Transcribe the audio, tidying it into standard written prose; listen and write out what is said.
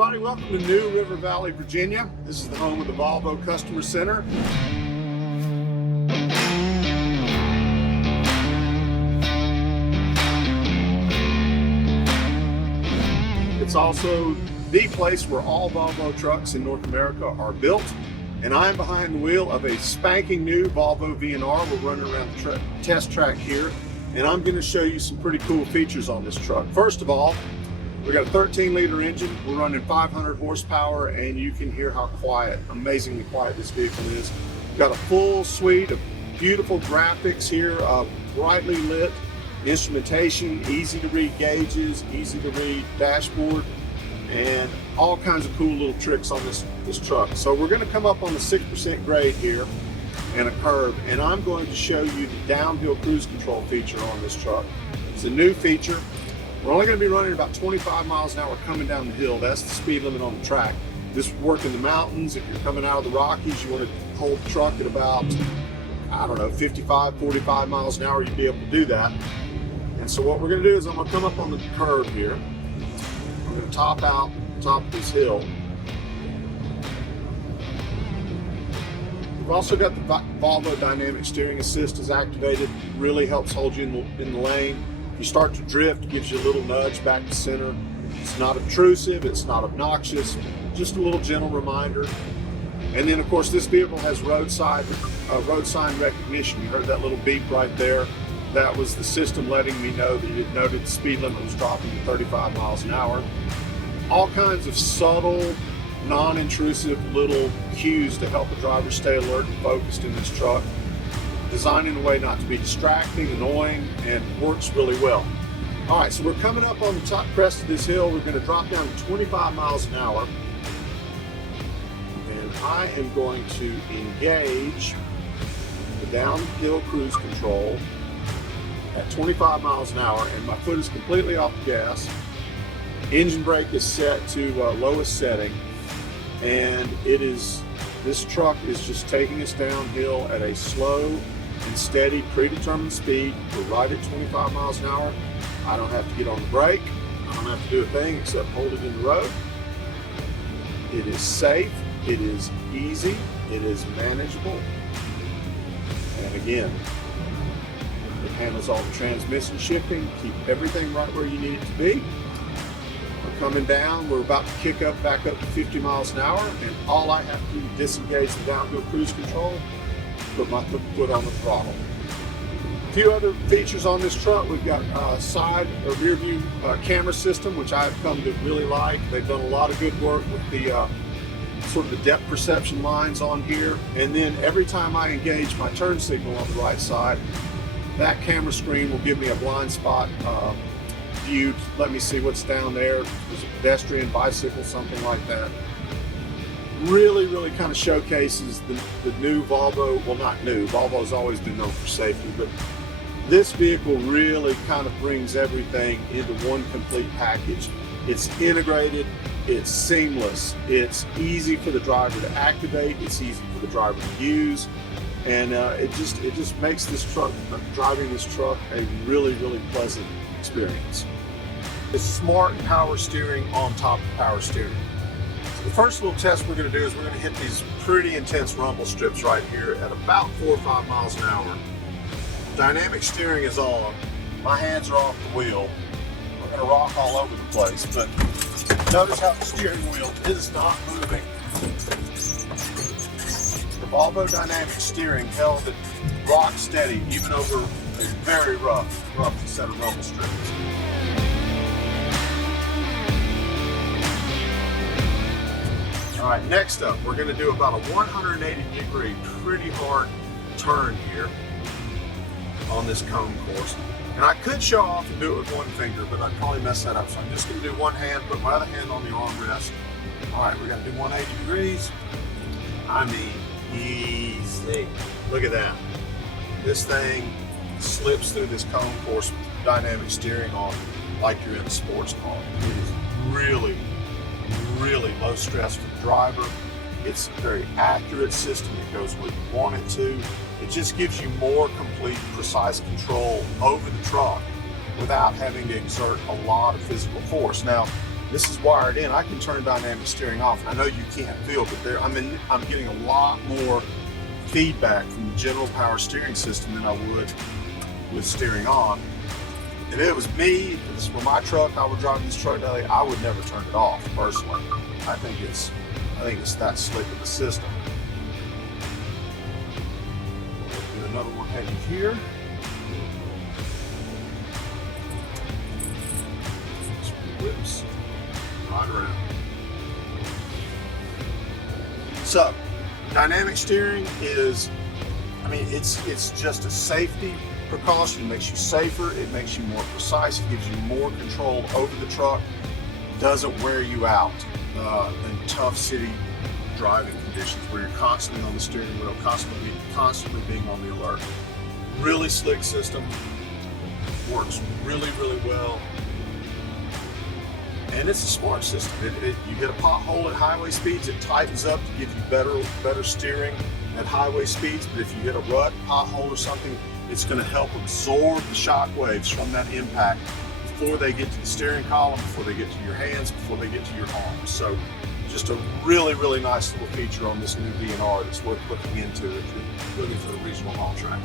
everybody, welcome to New River Valley, Virginia. This is the home of the Volvo Customer Center. It's also the place where all Volvo trucks in North America are built. And I'm behind the wheel of a spanking new Volvo VNR. We're running around the test track here, and I'm going to show you some pretty cool features on this truck. First of all, we got a 13-liter engine. We're running 500 horsepower, and you can hear how quiet, amazingly quiet this vehicle is. We've got a full suite of beautiful graphics here, brightly lit instrumentation, easy to read gauges, easy to read dashboard, and all kinds of cool little tricks on this truck. So we're going to come up on the 6% grade here and a curve, and I'm going to show you the downhill cruise control feature on this truck. It's a new feature. We're only going to be running about 25 miles an hour coming down the hill. That's the speed limit on the track. This will work in the mountains. If you're coming out of the Rockies, you want to hold the truck at about, I don't know, 55, 45 miles an hour, you'd be able to do that. And so what we're going to do is I'm going to come up on the curve here. I'm going to top out the top of this hill. We've also got the Volvo Dynamic Steering Assist is activated. Really helps hold you in the lane. If you start to drift, it gives you a little nudge back to center. It's not obtrusive, it's not obnoxious, just a little gentle reminder. And then of course this vehicle has road sign recognition. You heard that little beep right there. That was the system letting me know that it noted the speed limit was dropping to 35 miles an hour. All kinds of subtle, non-intrusive little cues to help the driver stay alert and focused in this truck. Designed in a way not to be distracting, annoying, and works really well. All right, so we're coming up on the top crest of this hill. We're going to drop down to 25 miles an hour. And I am going to engage the downhill cruise control at 25 miles an hour, and my foot is completely off the gas. Engine brake is set to lowest setting, and this truck is just taking us downhill at a slow and steady predetermined speed. We're right at 25 miles an hour. I don't have to get on the brake. I don't have to do a thing except hold it in the road. It is safe, it is easy, it is manageable, and again, it handles all the transmission shifting, keep everything right where you need it to be. We're coming down, we're about to kick up back up to 50 miles an hour, and all I have to do to disengage the downhill cruise control, put my foot on the throttle. A few other features on this truck. We've got side or rear view camera system, which I've come to really like. They've done a lot of good work with the sort of the depth perception lines on here. And then every time I engage my turn signal on the right side, that camera screen will give me a blind spot view to let me see what's down there. There's a pedestrian, bicycle, something like that. Really kind of showcases the new Volvo. Well, not new. Volvo's always been known for safety, but this vehicle really kind of brings everything into one complete package. It's integrated, it's seamless, it's easy for the driver to activate, it's easy for the driver to use, and it just makes this truck, driving this truck, a really pleasant experience. It's smart power steering on top of power steering. So the first little test we're going to do is we're going to hit these pretty intense rumble strips right here at about 4 or 5 miles an hour. Dynamic steering is on. My hands are off the wheel. We're going to rock all over the place, but notice how the steering wheel is not moving. The Volvo Dynamic Steering held it rock steady even over a very rough set of rumble strips. All right, next up, we're going to do about a 180-degree, pretty hard turn here on this cone course. And I could show off and do it with one finger, but I'd probably mess that up. So I'm just going to do one hand, put my other hand on the armrest. All right, we're going to do 180 degrees. I mean, easy. Look at that. This thing slips through this cone course with dynamic steering on like you're in a sports car. It is really low stress for the driver. It's a very accurate system. It goes where you want it to. It just gives you more complete, precise control over the truck without having to exert a lot of physical force. Now, This is wired in. I can turn dynamic steering off. I know you can't feel, but I'm getting a lot more feedback from the general power steering system than I would with steering on. If it was me, if this were my truck, I would drive this truck daily, I would never turn it off, personally. I think it's that slick of a system. We'll do another one heading here. Whips right around. So, dynamic steering is, it's just a safety precaution. It makes you safer, it makes you more precise, it gives you more control over the truck, doesn't wear you out in tough city driving conditions where you're constantly on the steering wheel, constantly being on the alert. Really slick system, works really, really well. And it's a smart system. You hit a pothole at highway speeds, it tightens up to give you better steering at highway speeds. But if you hit a rut, pothole or something, it's going to help absorb the shock waves from that impact before they get to the steering column, before they get to your hands, before they get to your arm. So just a really, really nice little feature on this new VNR that's worth looking into if you're looking for a regional haul tractor.